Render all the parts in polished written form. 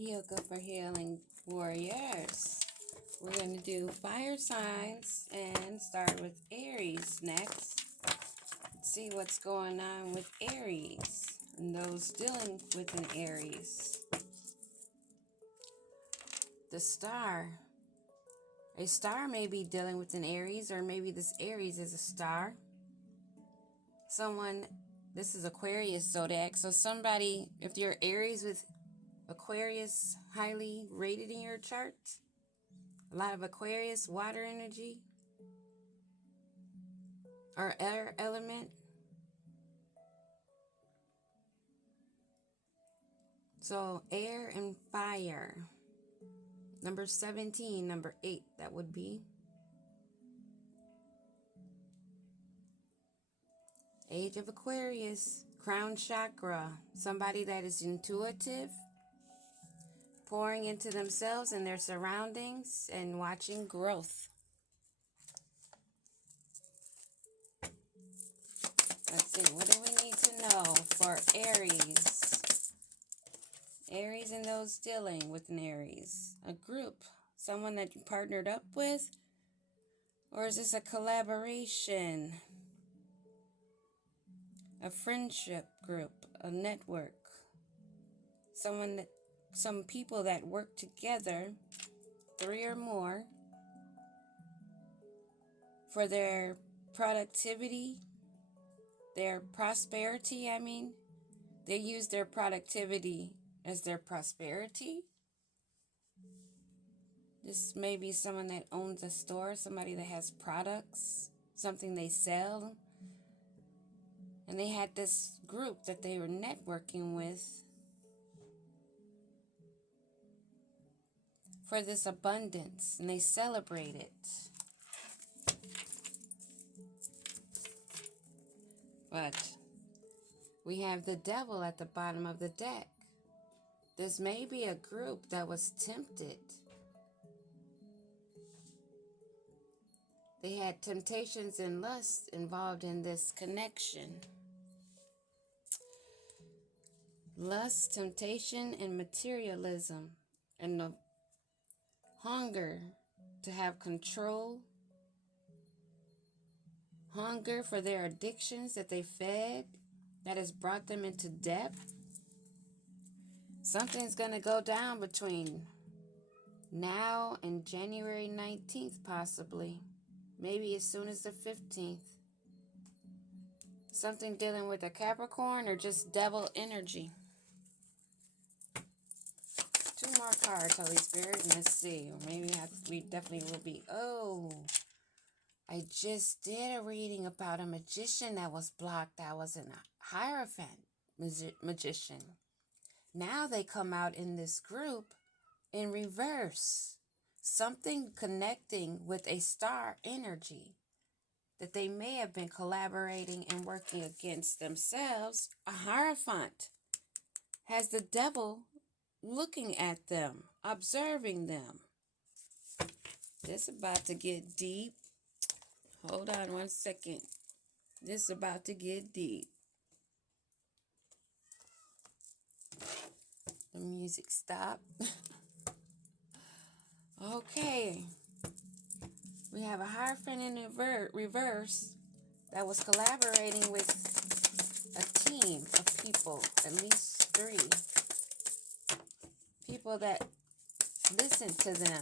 Yoga for Healing Warriors. We're going to do fire signs and start with Aries next. See what's going on with Aries and those dealing with an Aries. The star. A star may be dealing with an Aries, or maybe this Aries is a star. This is Aquarius zodiac, so somebody, if you're Aries with Aquarius highly rated in your chart, a lot of Aquarius water energy or air element. So air and fire. Number 17, number 8, that would be. Age of Aquarius, crown chakra. Somebody that is intuitive, pouring into themselves and their surroundings and watching growth. Let's see, what do we need to know for Aries? Aries and those dealing with an Aries. A group, someone that you partnered up with? Or is this a collaboration? A friendship group, a network. Some people that work together, 3 or more, for their productivity, their prosperity, They use their productivity as their prosperity. This may be someone that owns a store, somebody that has products, something they sell. And they had this group that they were networking with for this abundance, and they celebrate it. But we have the devil at the bottom of the deck. This may be a group that was tempted. They had temptations and lusts involved in this connection. Lust, temptation, and materialism, and the hunger to have control, hunger for their addictions that they fed, that has brought them into debt. Something's going to go down between now and January 19th, possibly. Maybe as soon as the 15th. Something dealing with a Capricorn or just devil energy. 2 more cards, Holy Spirit. Let's see. Maybe we definitely will be. Oh, I just did a reading about a magician that was blocked. That was a hierophant magician. Now they come out in this group in reverse. Something connecting with a star energy that they may have been collaborating and working against themselves. A hierophant has the devil looking at them, observing them. This is about to get deep. Hold on 1 second. This is about to get deep. The music stopped. Okay. We have a hierophant in reverse that was collaborating with a team of people, at least 3. People that listened to them,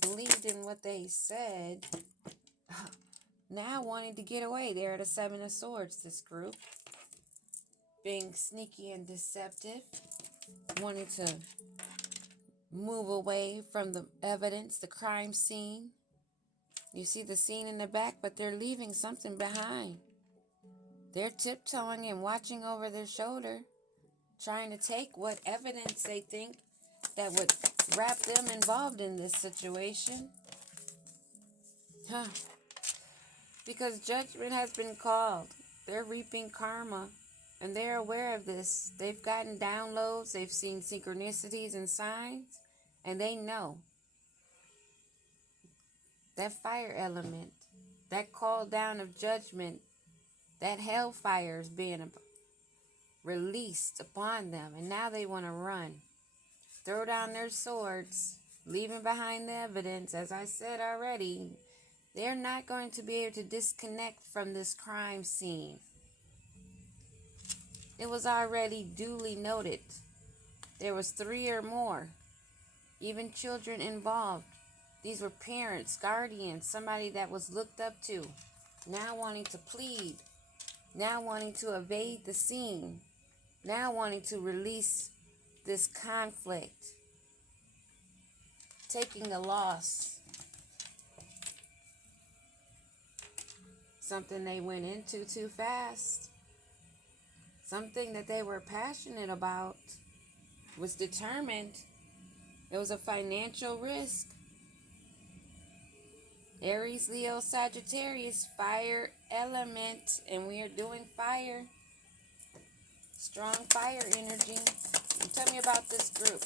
believed in what they said, now wanting to get away. They're the 7 of Swords, this group. Being sneaky and deceptive, wanting to move away from the evidence, the crime scene. You see the scene in the back, but they're leaving something behind. They're tiptoeing and watching over their shoulder, trying to take what evidence they think that would wrap them involved in this situation. Because judgment has been called. They're reaping karma, and they're aware of this. They've gotten downloads, they've seen synchronicities and signs, and they know that fire element, that call down of judgment, that hellfire is being released upon them, and now they want to run. throw down their swords, leaving behind the evidence. As I said already, they're not going to be able to disconnect from this crime scene. It was already duly noted. There was 3 or more, even children involved. These were parents, guardians, somebody that was looked up to, now wanting to plead, now wanting to evade the scene, now wanting to release this conflict, taking the loss, something they went into too fast, something that they were passionate about, was determined. It was a financial risk. Aries, Leo, Sagittarius, fire element, and we are doing fire. Strong fire energy. And tell me about this group.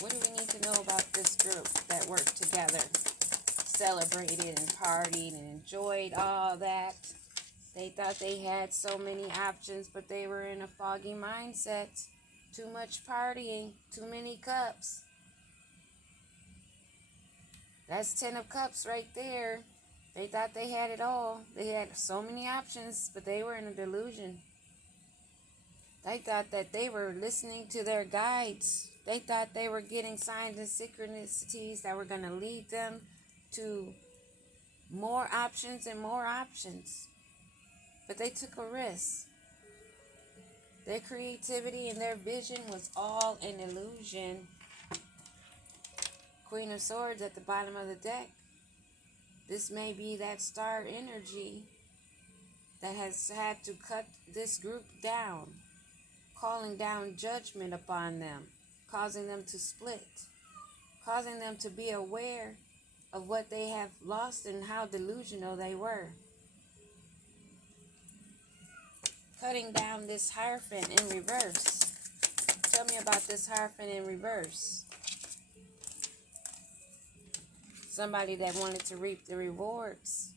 What do we need to know about this group that worked together, celebrated and partied and enjoyed all that? They thought they had so many options, but they were in a foggy mindset. Too much partying, too many cups. That's 10 of Cups right there. They thought they had it all. They had so many options, but they were in a delusion. They thought that they were listening to their guides. They thought they were getting signs and synchronicities that were going to lead them to more options and more options. But they took a risk. Their creativity and their vision was all an illusion. Queen of Swords at the bottom of the deck. This may be that star energy that has had to cut this group down, calling down judgment upon them, causing them to split, causing them to be aware of what they have lost and how delusional they were. Cutting down this hierophant in reverse. Tell me about this hierophant in reverse. Somebody that wanted to reap the rewards,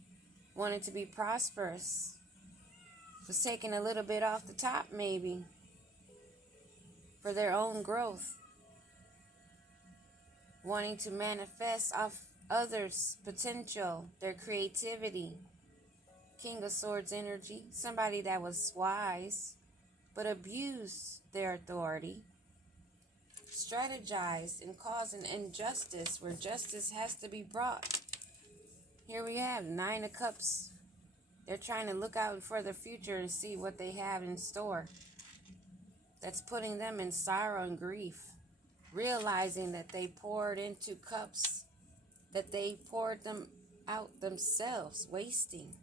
wanted to be prosperous, was taking a little bit off the top maybe for their own growth, wanting to manifest off others' potential, their creativity. King of Swords energy, somebody that was wise but abused their authority, strategized and caused an injustice where justice has to be brought. Here we have 9 of Cups. They're trying to look out for the future and see what they have in store. That's putting them in sorrow and grief, realizing that they poured into cups, that they poured them out themselves, wasting.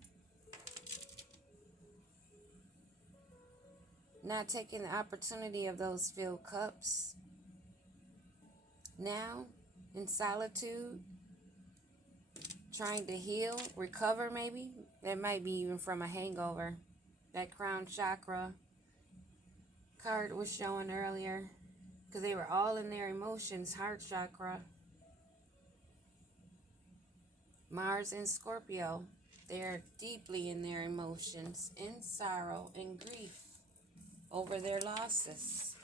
Not taking the opportunity of those filled cups. Now, in solitude, trying to heal, recover maybe. That might be even from a hangover. That crown chakra card was showing earlier. Because they were all in their emotions, heart chakra. Mars and Scorpio. They're deeply in their emotions, in sorrow and grief over their losses.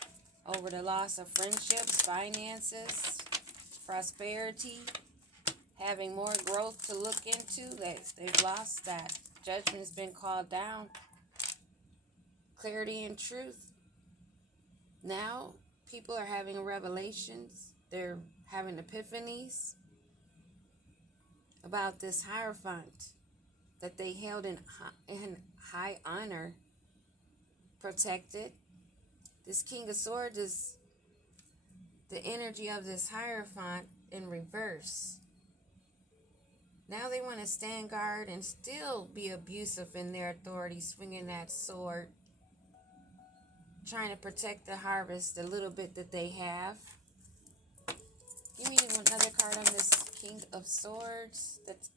Over the loss of friendships, finances, prosperity, having more growth to look into. They've lost that. Judgment's been called down. Clarity and truth. Now, people are having revelations. They're having epiphanies about this hierophant that they held in high honor, protected. This King of Swords is the energy of this hierophant in reverse. Now they want to stand guard and still be abusive in their authority, swinging that sword, trying to protect the harvest, the little bit that they have. Give me another card on this King of Swords that's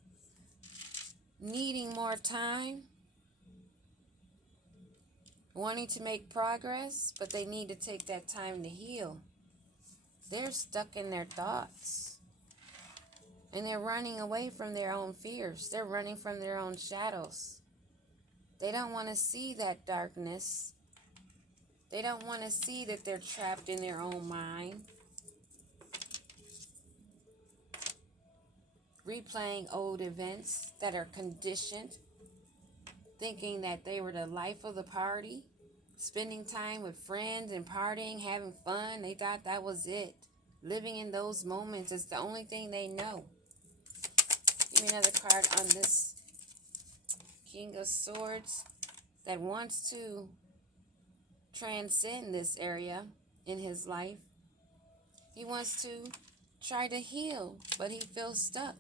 needing more time, wanting to make progress, but they need to take that time to heal. They're stuck in their thoughts. And they're running away from their own fears. They're running from their own shadows. They don't want to see that darkness. They don't want to see that they're trapped in their own mind, replaying old events that are conditioned, thinking that they were the life of the party, spending time with friends and partying, having fun. They thought that was it. Living in those moments is the only thing they know. Give me another card on this King of Swords that wants to transcend this area in his life. He wants to try to heal, but he feels stuck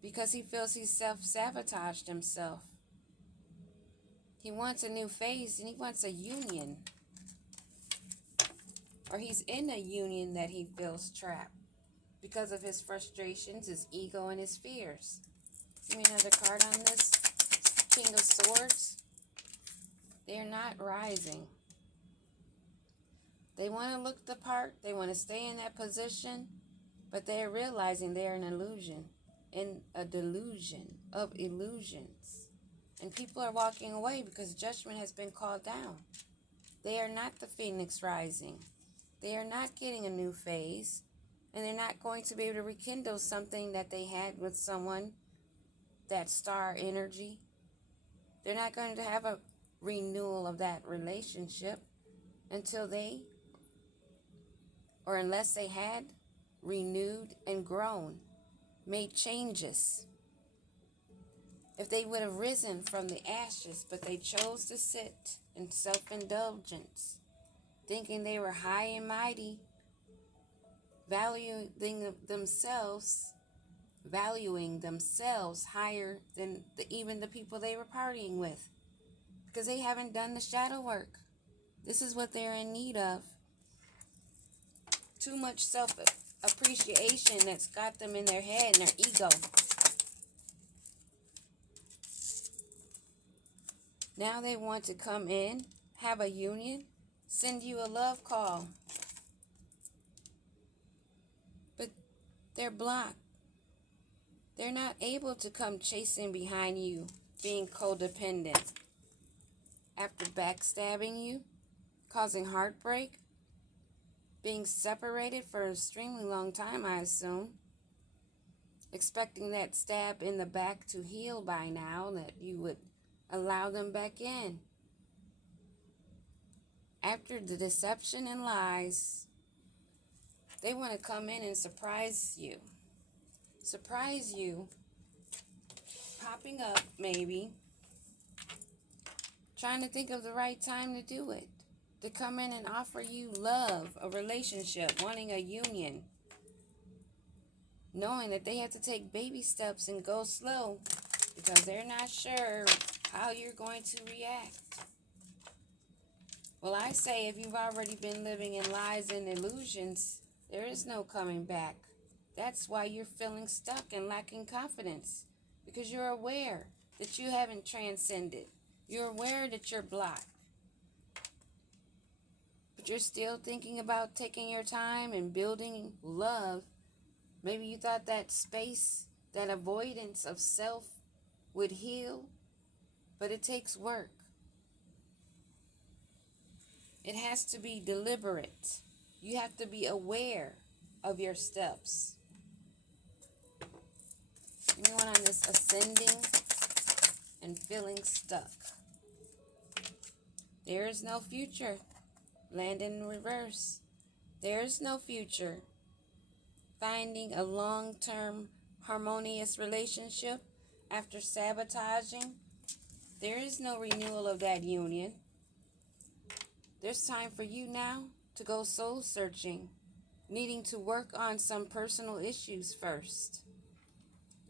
because he feels he self-sabotaged himself. He wants a new phase and he wants a union. Or he's in a union that he feels trapped because of his frustrations, his ego, and his fears. Give me another card on this King of Swords. They're not rising. They want to look the part. They want to stay in that position. But they're realizing they're an illusion. In a delusion of illusions. And people are walking away because judgment has been called down. They are not the phoenix rising. They are not getting a new phase. And they're not going to be able to rekindle something that they had with someone, that star energy. They're not going to have a renewal of that relationship until they, or unless they had renewed and grown, made changes. If they would have risen from the ashes, but they chose to sit in self-indulgence, thinking they were high and mighty, valuing themselves higher than even the people they were partying with, because they haven't done the shadow work. This is what they're in need of. Too much self-appreciation that's got them in their head and their ego. Now they want to come in, have a union, send you a love call. But they're blocked. They're not able to come chasing behind you, being codependent. After backstabbing you, causing heartbreak, being separated for an extremely long time, I assume, expecting that stab in the back to heal by now, that you would allow them back in. After the deception and lies, they want to come in and surprise you. Surprise you, popping up maybe, trying to think of the right time to do it. To come in and offer you love, a relationship, wanting a union. Knowing that they have to take baby steps and go slow because they're not sure how you're going to react. Well, I say if you've already been living in lies and illusions, there is no coming back. That's why you're feeling stuck and lacking confidence, because you're aware that you haven't transcended. You're aware that you're blocked. But you're still thinking about taking your time and building love. Maybe you thought that space, that avoidance of self would heal, but it takes work. It has to be deliberate. You have to be aware of your steps. Anyone on this ascending and feeling stuck? There is no future. Land in reverse. There is no future. Finding a long-term harmonious relationship after sabotaging. There is no renewal of that union. There's time for you now to go soul searching, needing to work on some personal issues first.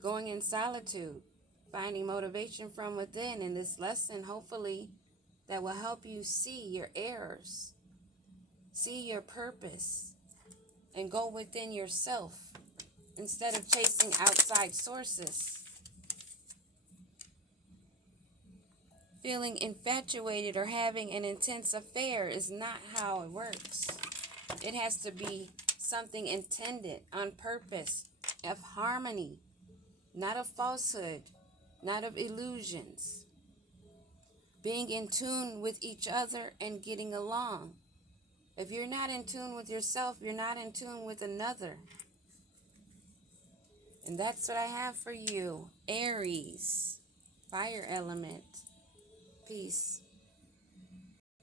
Going in solitude, finding motivation from within in this lesson, hopefully, that will help you see your errors, see your purpose, and go within yourself instead of chasing outside sources. Feeling infatuated or having an intense affair is not how it works. It has to be something intended on purpose, of harmony, not of falsehood, not of illusions. being in tune with each other and getting along. If you're not in tune with yourself, you're not in tune with another. And that's what I have for you, Aries, fire element. Peace.